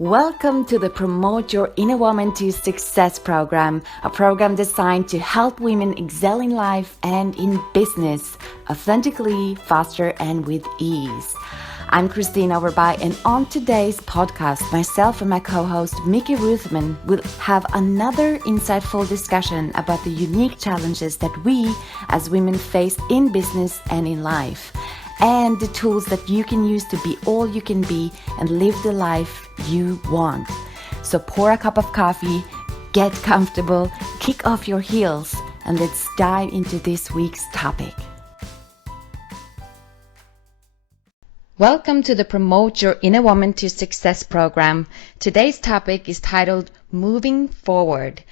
Welcome to the Promote Your Inner Woman to Success program, a program designed to help women excel in life and in business authentically, faster, and with ease. I'm Christine Overby, and on today's podcast, myself and my co-host Mickey Roothman will have another insightful discussion about the unique challenges that we as women face in business and in life, and the tools that you can use to be all you can be and live the life you want. So pour a cup of coffee, get comfortable, kick off your heels, and let's dive into this week's topic. Welcome to the Promote Your Inner Woman to Success program. Today's topic is titled Moving Forward.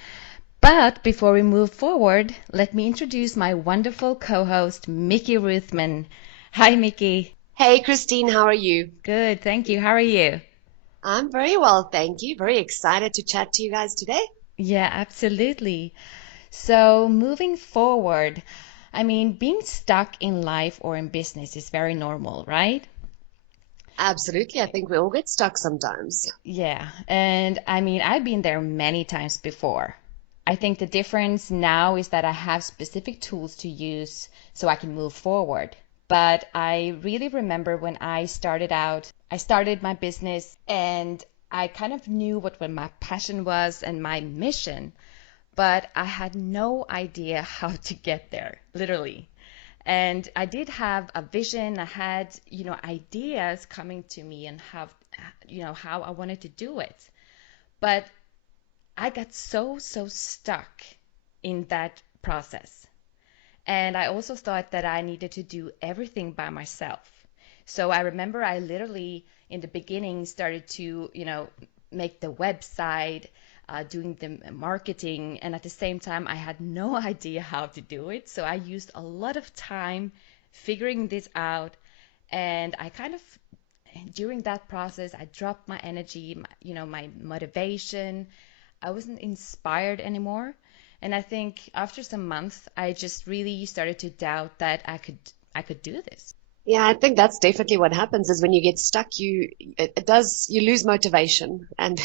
But before we move forward, let me introduce my wonderful co-host, Mickey Roothman. Hi, Mickey. Hey, Christine, how are you? Good, thank you. How are you? I'm very well, thank you. Very excited to chat to you guys today. Yeah, absolutely. So moving forward, being stuck in life or in business is very normal, right? Absolutely. I think we all get stuck sometimes. Yeah, and I've been there many times before. I think the difference now is that I have specific tools to use so I can move forward. But I really remember when I started my business and I kind of knew what my passion was and my mission, but I had no idea how to get there, literally. And I did have a vision. I had, ideas coming to me and how I wanted to do it. But I got so stuck in that process. And I also thought that I needed to do everything by myself. So I remember I literally, in the beginning, started to, make the website, doing the marketing. And at the same time, I had no idea how to do it. So I used a lot of time figuring this out. And I during that process, I dropped my energy, my motivation. I wasn't inspired anymore. And I think after some months, I just really started to doubt that I could do this. Yeah, I think that's definitely what happens is when you get stuck, you lose motivation. And,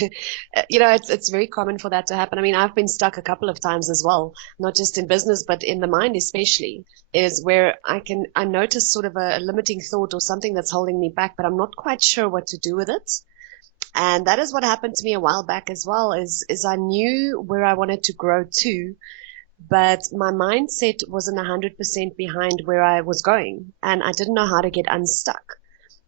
it's very common for that to happen. I've been stuck a couple of times as well, not just in business, but in the mind especially, is where I notice sort of a limiting thought or something that's holding me back, but I'm not quite sure what to do with it. And that is what happened to me a while back as well, is I knew where I wanted to grow to, but my mindset wasn't 100% behind where I was going, and I didn't know how to get unstuck.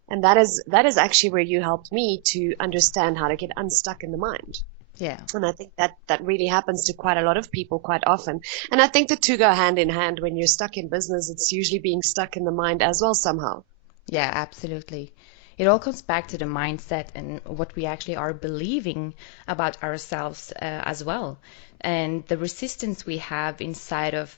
And that is actually where you helped me to understand how to get unstuck in the mind. Yeah. And I think that really happens to quite a lot of people quite often. And I think the two go hand in hand. When you're stuck in business, it's usually being stuck in the mind as well somehow. Yeah, absolutely. It all comes back to the mindset and what we actually are believing about ourselves as well. And the resistance we have inside of,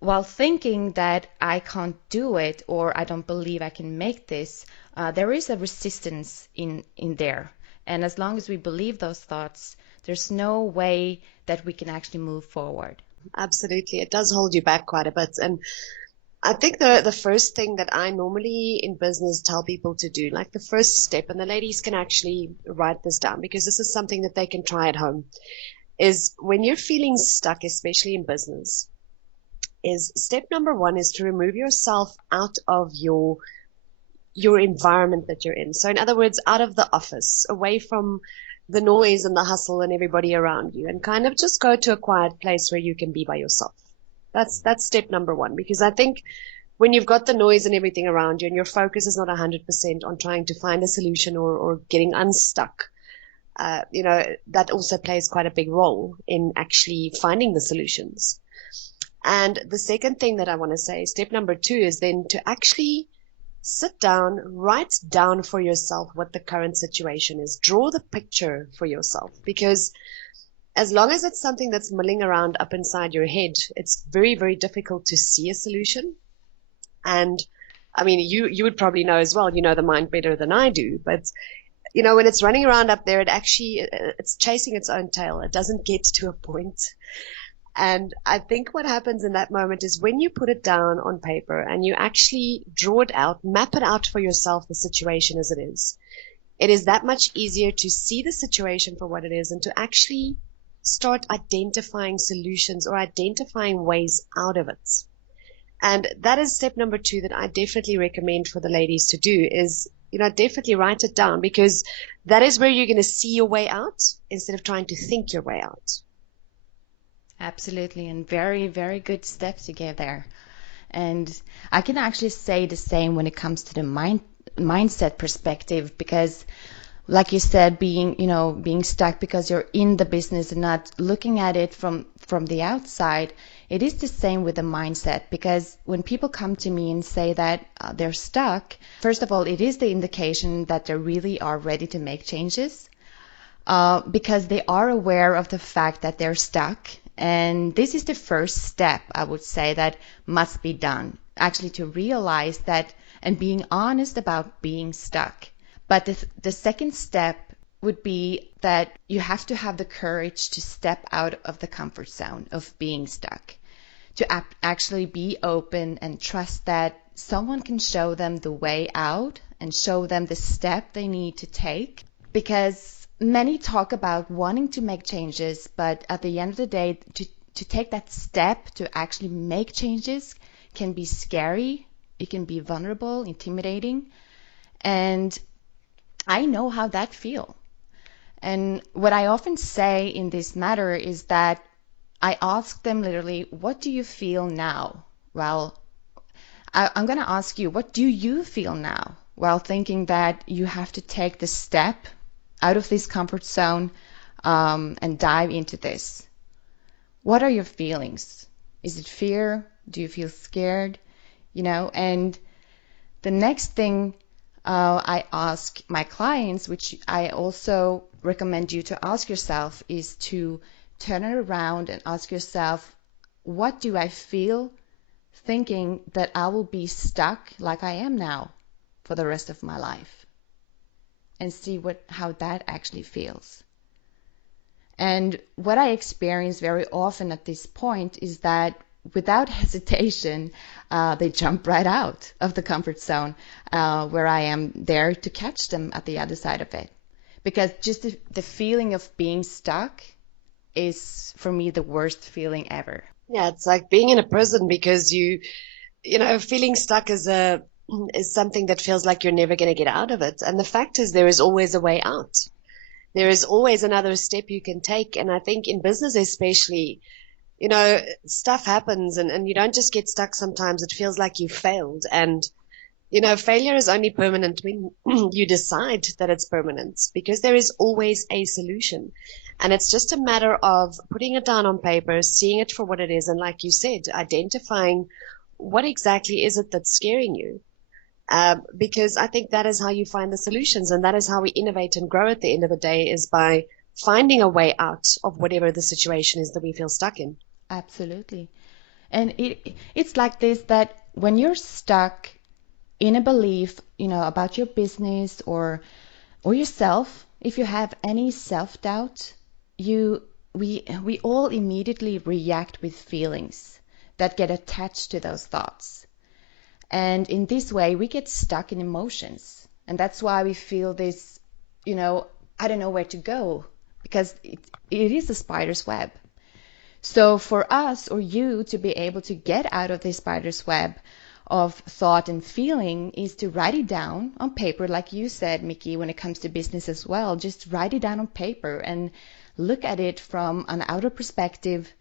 while thinking that I can't do it or I don't believe I can make this, there is a resistance in there. And as long as we believe those thoughts, there's no way that we can actually move forward. Absolutely. It does hold you back quite a bit. And I think the first thing that I normally in business tell people to do, like the first step, and the ladies can actually write this down because this is something that they can try at home, is when you're feeling stuck, especially in business, is step number one is to remove yourself out of your environment that you're in. So in other words, out of the office, away from the noise and the hustle and everybody around you, and kind of just go to a quiet place where you can be by yourself. That's step number one, because I think when you've got the noise and everything around you and your focus is not 100% on trying to find a solution or getting unstuck, that also plays quite a big role in actually finding the solutions. And the second thing that I want to say, step number two, is then to actually sit down, write down for yourself what the current situation is. Draw the picture for yourself, because as long as it's something that's milling around up inside your head, it's very, very difficult to see a solution. And you would probably know as well, you know the mind better than I do, but when it's running around up there, it's chasing its own tail. It doesn't get to a point. And I think what happens in that moment is when you put it down on paper and you actually draw it out, map it out for yourself, the situation as it is, It is that much easier to see the situation for what it is and to actually start identifying solutions or identifying ways out of it. And that is step number two that I definitely recommend for the ladies to do is, definitely write it down, because that is where you're going to see your way out instead of trying to think your way out. Absolutely, and very, very good steps you gave there. And I can actually say the same when it comes to the mindset perspective, because like you said, being stuck because you're in the business and not looking at it from the outside, it is the same with the mindset. Because when people come to me and say that they're stuck, first of all, it is the indication that they really are ready to make changes, because they are aware of the fact that they're stuck. And this is the first step, I would say, that must be done, actually, to realize that and being honest about being stuck. But the second step would be that you have to have the courage to step out of the comfort zone of being stuck, to actually be open and trust that someone can show them the way out and show them the step they need to take. Because many talk about wanting to make changes, but at the end of the day, to take that step to actually make changes can be scary. It can be vulnerable, intimidating. And I know how that feels. And what I often say in this matter is that I ask them literally, what do you feel now? Well, I'm going to ask you, what do you feel now? While thinking that you have to take the step out of this comfort zone, and dive into this. What are your feelings? Is it fear? Do you feel scared? And the next thing I ask my clients, which I also recommend you to ask yourself, is to turn it around and ask yourself, what do I feel thinking that I will be stuck like I am now for the rest of my life? And see how that actually feels. And what I experience very often at this point is that without hesitation, they jump right out of the comfort zone, where I am there to catch them at the other side of it. Because just the feeling of being stuck is, for me, the worst feeling ever. Yeah, it's like being in a prison because feeling stuck is something that feels like you're never going to get out of it. And the fact is, there is always a way out. There is always another step you can take. And I think in business, especially, stuff happens and you don't just get stuck sometimes. It feels like you failed. And, failure is only permanent when you decide that it's permanent, because there is always a solution. And it's just a matter of putting it down on paper, seeing it for what it is. And like you said, identifying what exactly is it that's scaring you. Because I think that is how you find the solutions, and that is how we innovate and grow at the end of the day, is by finding a way out of whatever the situation is that we feel stuck in. Absolutely. And it's like this, that when you're stuck in a belief, about your business or yourself, if you have any self-doubt, we all immediately react with feelings that get attached to those thoughts. And in this way, we get stuck in emotions. And that's why we feel this, I don't know where to go, because it is a spider's web. So for us or you to be able to get out of this spider's web of thought and feeling is to write it down on paper, like you said, Mickey, when it comes to business as well. Just write it down on paper and look at it from an outer perspective.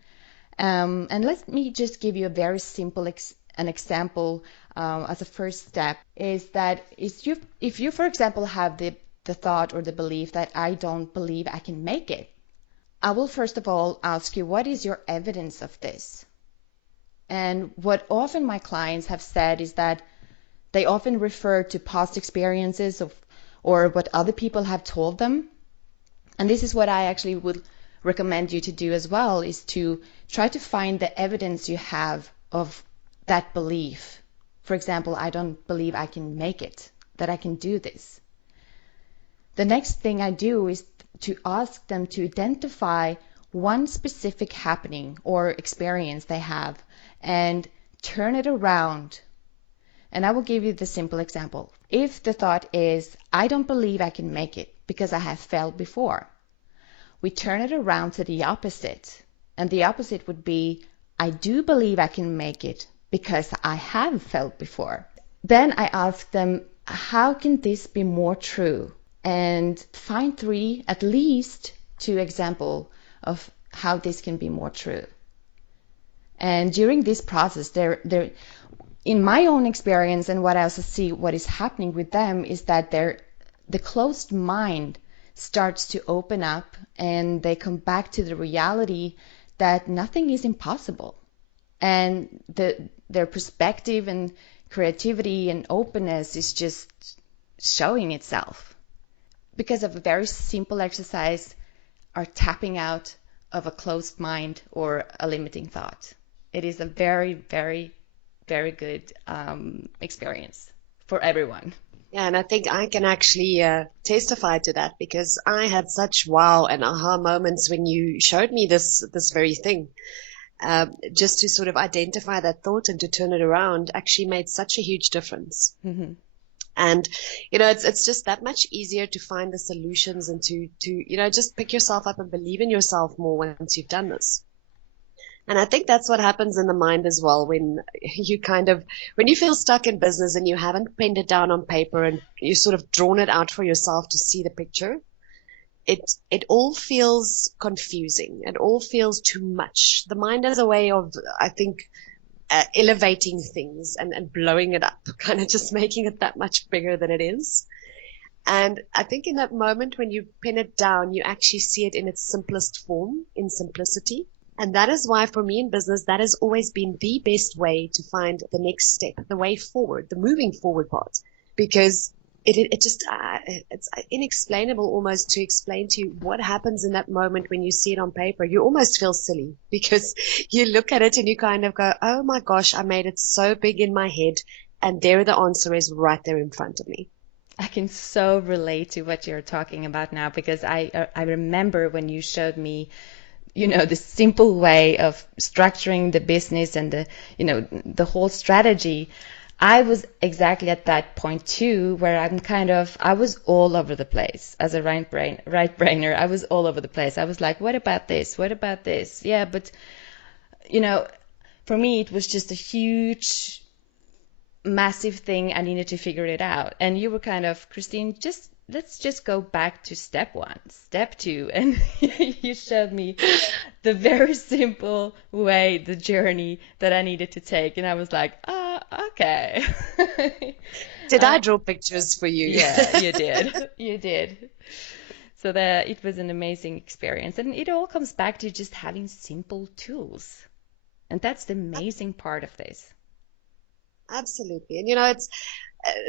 And let me just give you a very simple an example, as a first step, is that if you, for example, have the thought or the belief that I don't believe I can make it, I will first of all ask you, what is your evidence of this? And what often my clients have said is that they often refer to past experiences or what other people have told them. And this is what I actually would recommend you to do as well, is to try to find the evidence you have of that belief. For example, I don't believe I can make it, that I can do this. The next thing I do is to ask them to identify one specific happening or experience they have and turn it around. And I will give you the simple example. If the thought is, I don't believe I can make it because I have failed before, we turn it around to the opposite. And the opposite would be, I do believe I can make it because I have failed before. Then I ask them, how can this be more true? And find three, at least two examples of how this can be more true. And during this process, in my own experience and what I also see what is happening with them is that the closed mind starts to open up and they come back to the reality that nothing is impossible. And their perspective and creativity and openness is just showing itself because of a very simple exercise or tapping out of a closed mind or a limiting thought. It is a very, very, very good experience for everyone. Yeah, and I think I can actually testify to that because I had such wow and aha moments when you showed me this very thing. Just to sort of identify that thought and to turn it around actually made such a huge difference. Mm-hmm. And it's just that much easier to find the solutions and to just pick yourself up and believe in yourself more once you've done this. And I think that's what happens in the mind as well when when you feel stuck in business and you haven't penned it down on paper and you sort of drawn it out for yourself to see the picture. It all feels confusing. It all feels too much. The mind has a way of, I think, elevating things and blowing it up, kind of just making it that much bigger than it is. And I think in that moment when you pin it down, you actually see it in its simplest form, in simplicity. And that is why for me in business, that has always been the best way to find the next step, the way forward, the moving forward part, because it's inexplainable almost to explain to you what happens in that moment when you see it on paper. You almost feel silly because you look at it and you kind of go, oh my gosh, I made it so big in my head. And there the answer is right there in front of me. I can so relate to what you're talking about now because I remember when you showed me the simple way of structuring the business and the whole strategy. I was exactly at that point too, where I was all over the place as a right brainer. I was all over the place. I was like, what about this? What about this? Yeah, but for me, it was just a huge, massive thing. I needed to figure it out. And you were kind of, Christine, let's just go back to step one, step two. And you showed me the very simple way, the journey that I needed to take. And I was like, okay. Did I draw pictures for you? Yeah, you did. You did. So it was an amazing experience. And it all comes back to just having simple tools. And that's the amazing part of this. Absolutely. And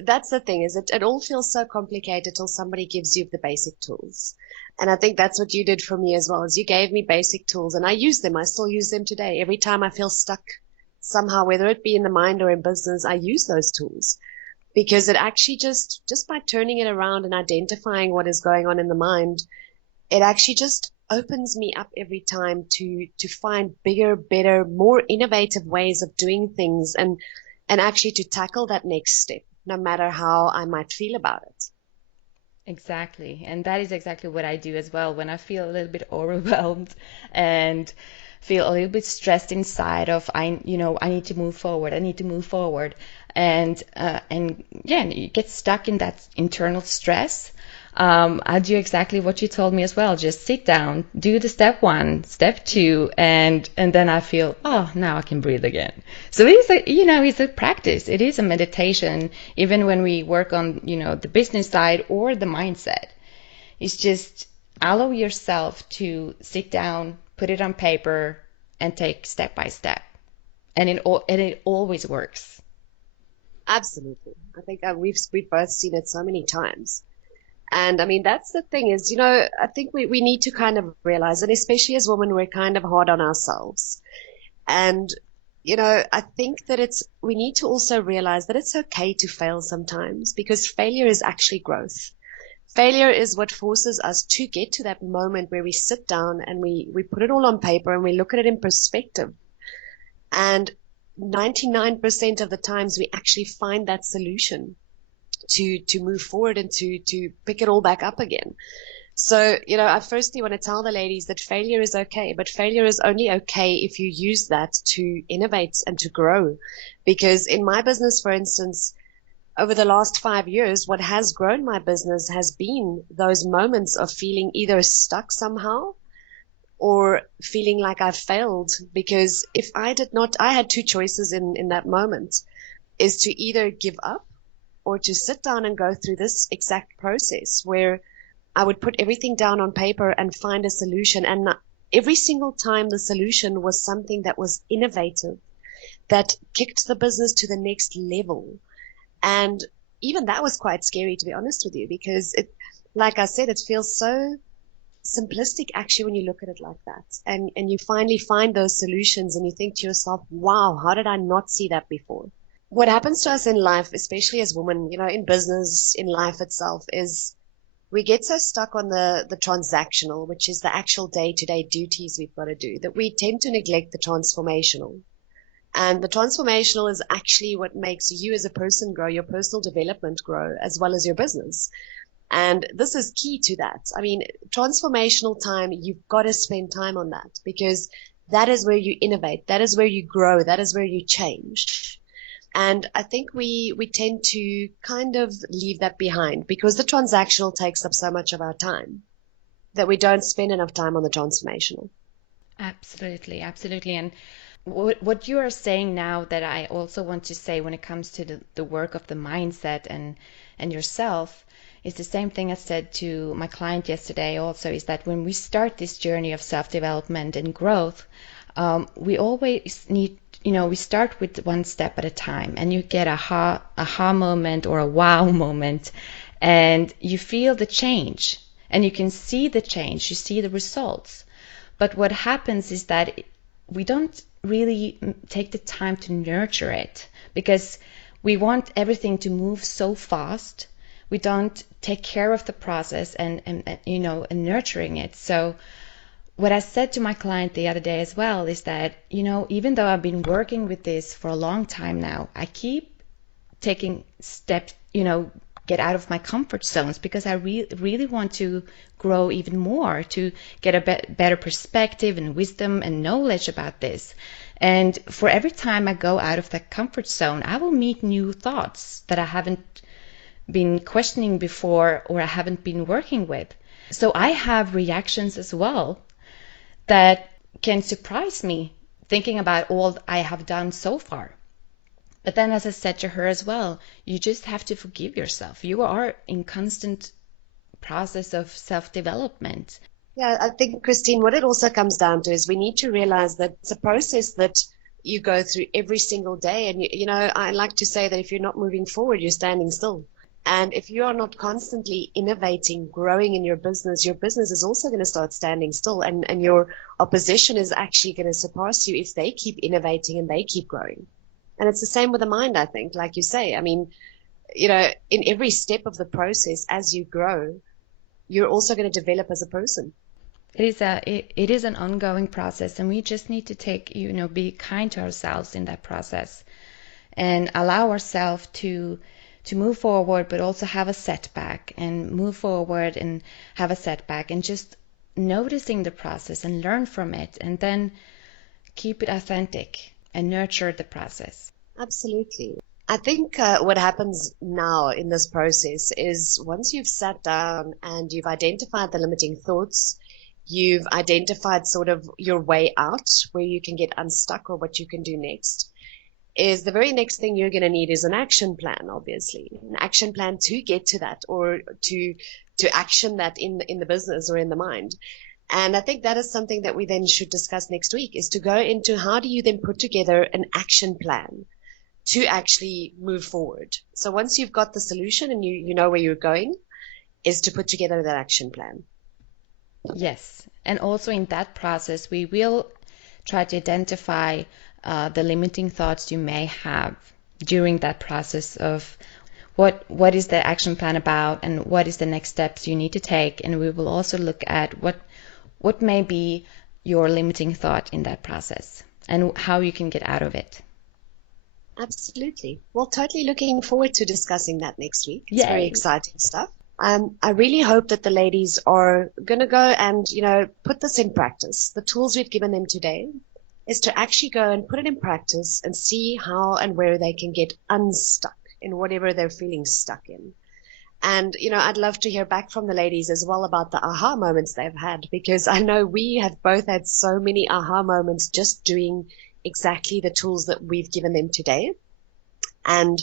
that's the thing is it all feels so complicated till somebody gives you the basic tools. And I think that's what you did for me as well, is you gave me basic tools and I use them. I still use them today. Every time I feel stuck somehow, whether it be in the mind or in business, I use those tools because it actually just by turning it around and identifying what is going on in the mind, it actually just opens me up every time to find bigger, better, more innovative ways of doing things and actually to tackle that next step, no matter how I might feel about it. Exactly. And that is exactly what I do as well when I feel a little bit overwhelmed and feel a little bit stressed inside of I need to move forward. I need to move forward. And yeah, you get stuck in that internal stress. I do exactly what you told me as well. Just sit down, do the step one, step two, and then I feel, oh, now I can breathe again. So it's a practice. It is a meditation, even when we work on, the business side or the mindset. It's just allow yourself to sit down, put it on paper, and take step by step. And it always works. Absolutely. I think we've both seen it so many times. And I mean, that's the thing is, I think we need to kind of realize, and especially as women, we're kind of hard on ourselves. And, I think that we need to also realize that it's okay to fail sometimes because failure is actually growth. Failure is what forces us to get to that moment where we sit down and we put it all on paper and we look at it in perspective. And 99% of the times we actually find that solution. to move forward and to pick it all back up again. So, I firstly want to tell the ladies that failure is okay, but failure is only okay if you use that to innovate and to grow. Because in my business, for instance, over the last 5 years, what has grown my business has been those moments of feeling either stuck somehow or feeling like I failed. Because if I did not, I had two choices in that moment, is to either give up or to sit down and go through this exact process where I would put everything down on paper and find a solution. And every single time the solution was something that was innovative, that kicked the business to the next level. And even that was quite scary, to be honest with you, because like I said, it feels so simplistic actually when you look at it like that. And you finally find those solutions and you think to yourself, wow, how did I not see that before? What happens to us in life, especially as women, in business, in life itself, is we get so stuck on the transactional, which is the actual day-to-day duties we've got to do, that we tend to neglect the transformational. And the transformational is actually what makes you as a person grow, your personal development grow, as well as your business. And this is key to that. I mean, transformational time, you've got to spend time on that, because that is where you innovate. That is where you grow. That is where you change. And I think we tend to kind of leave that behind because the transactional takes up so much of our time that we don't spend enough time on the transformational. Absolutely, absolutely. And what you are saying now that I also want to say when it comes to the work of the mindset and yourself is the same thing I said to my client yesterday also, is that when we start this journey of self-development and growth, we always need, we start with one step at a time, and you get a aha moment or a wow moment, and you feel the change, and you can see the change, you see the results. But what happens is that we don't really take the time to nurture it because we want everything to move so fast. We don't take care of the process and nurturing it. So what I said to my client the other day as well is that, even though I've been working with this for a long time now, I keep taking steps, get out of my comfort zones because I really want to grow even more, to get a better perspective and wisdom and knowledge about this. And for every time I go out of that comfort zone, I will meet new thoughts that I haven't been questioning before or I haven't been working with. So I have reactions as well that can surprise me thinking about all I have done so far. But then, as I said to her as well, you just have to forgive yourself. You are in constant process of self-development. Yeah, I think, Christine, what it also comes down to is we need to realize that it's a process that you go through every single day. And, I like to say that if you're not moving forward, you're standing still. And if you are not constantly innovating, growing in your business is also going to start standing still. And your opposition is actually going to surpass you if they keep innovating and they keep growing. And it's the same with the mind, I think, like you say. I mean, in every step of the process, as you grow, you're also going to develop as a person. It is an ongoing process, and we just need to be kind to ourselves in that process and allow ourselves to move forward, but also have a setback and move forward and have a setback, and just noticing the process and learn from it, and then keep it authentic and nurture the process. Absolutely. I think what happens now in this process is once you've sat down and you've identified the limiting thoughts, you've identified sort of your way out where you can get unstuck or what you can do next, is the very next thing you're going to need is an action plan, obviously, an action plan to get to that or to action that in the business or in the mind. And I think that is something that we then should discuss next week, is to go into how do you then put together an action plan to actually move forward. So once you've got the solution and you know where you're going, is to put together that action plan. Yes, and also in that process, we will try to identify the limiting thoughts you may have during that process of what is the action plan about and what is the next steps you need to take. And we will also look at what may be your limiting thought in that process and how you can get out of it. Absolutely. Well, totally looking forward to discussing that next week. It's very Yay. exciting stuff. I really hope that the ladies are going to go and, put this in practice. The tools we've given them today is to actually go and put it in practice and see how and where they can get unstuck in whatever they're feeling stuck in. And, I'd love to hear back from the ladies as well about the aha moments they've had, because I know we have both had so many aha moments just doing exactly the tools that we've given them today. And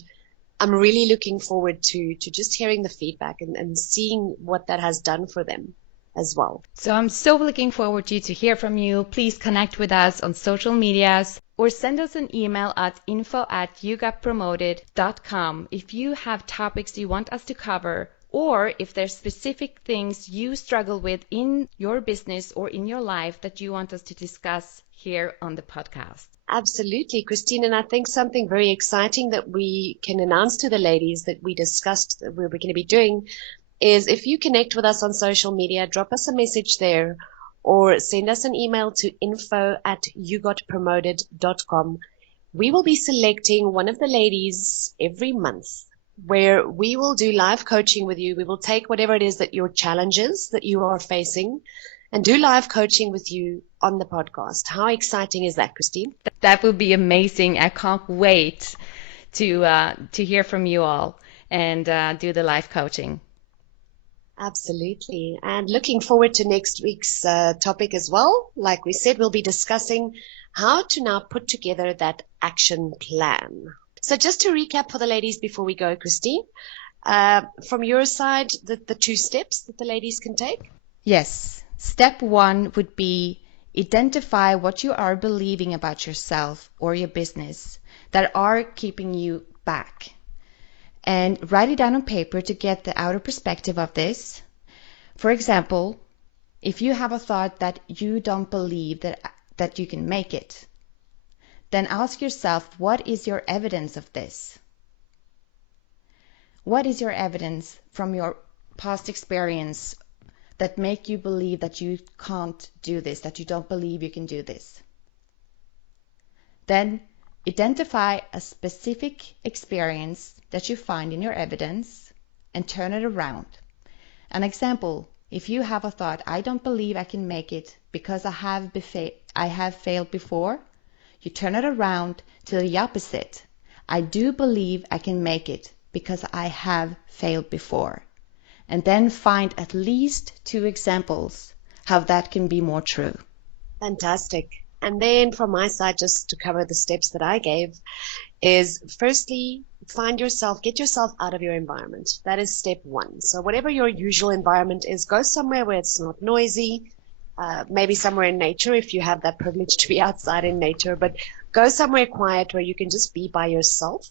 I'm really looking forward to just hearing the feedback and seeing what that has done for them as well. So I'm so looking forward to hear from you. Please connect with us on social medias or send us an email at info@yougotpromoted.com if you have topics you want us to cover, or if there's specific things you struggle with in your business or in your life that you want us to discuss here on the podcast. Absolutely, Christine. And I think something very exciting that we can announce to the ladies that we discussed that we're going to be doing is if you connect with us on social media, drop us a message there or send us an email to info@yougotpromoted.com. We will be selecting one of the ladies every month where we will do live coaching with you. We will take whatever it is that your challenges that you are facing and do live coaching with you on the podcast. How exciting is that, Christine? That would be amazing. I can't wait to hear from you all and do the live coaching. Absolutely. And looking forward to next week's topic as well. Like we said, we'll be discussing how to now put together that action plan. So just to recap for the ladies before we go, Christine, from your side, the two steps that the ladies can take? Yes. Step 1 would be identify what you are believing about yourself or your business that are keeping you back. And write it down on paper to get the outer perspective of this. For example, if you have a thought that you don't believe that you can make it, then ask yourself, what is your evidence of this? What is your evidence from your past experience that make you believe that you can't do this, that you don't believe you can do this? Then identify a specific experience that you find in your evidence and turn it around. An example, if you have a thought, I don't believe I can make it because I have failed before, you turn it around to the opposite. I do believe I can make it because I have failed before. And then find at least 2 examples how that can be more true. Fantastic. And then from my side, just to cover the steps that I gave, is firstly, get yourself out of your environment. That is step 1. So whatever your usual environment is, go somewhere where it's not noisy, maybe somewhere in nature if you have that privilege to be outside in nature, but go somewhere quiet where you can just be by yourself.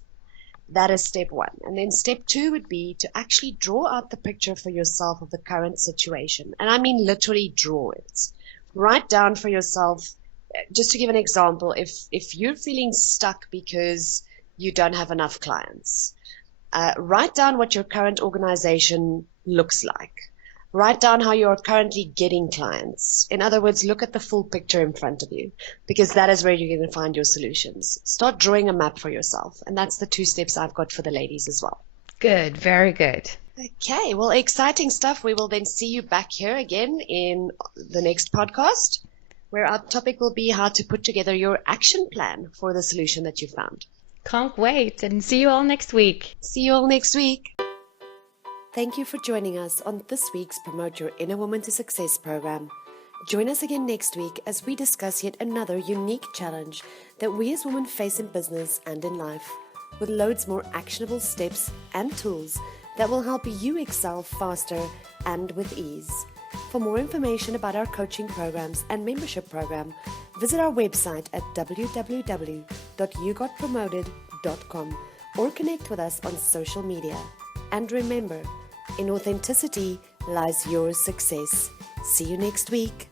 That is step 1. And then step 2 would be to actually draw out the picture for yourself of the current situation. And I mean literally draw it. Write down for yourself. Just to give an example, if you're feeling stuck because you don't have enough clients, write down what your current organization looks like. Write down how you're currently getting clients. In other words, look at the full picture in front of you, because that is where you're going to find your solutions. Start drawing a map for yourself. And that's the 2 steps I've got for the ladies as well. Good, very good. Okay, well, exciting stuff. We will then see you back here again in the next podcast, where our topic will be how to put together your action plan for the solution that you found. Can't wait, and see you all next week. See you all next week. Thank you for joining us on this week's Promote Your Inner Woman to Success program. Join us again next week as we discuss yet another unique challenge that we as women face in business and in life, with loads more actionable steps and tools that will help you excel faster and with ease. For more information about our coaching programs and membership program, visit our website at www.yougotpromoted.com or connect with us on social media. And remember, in authenticity lies your success. See you next week.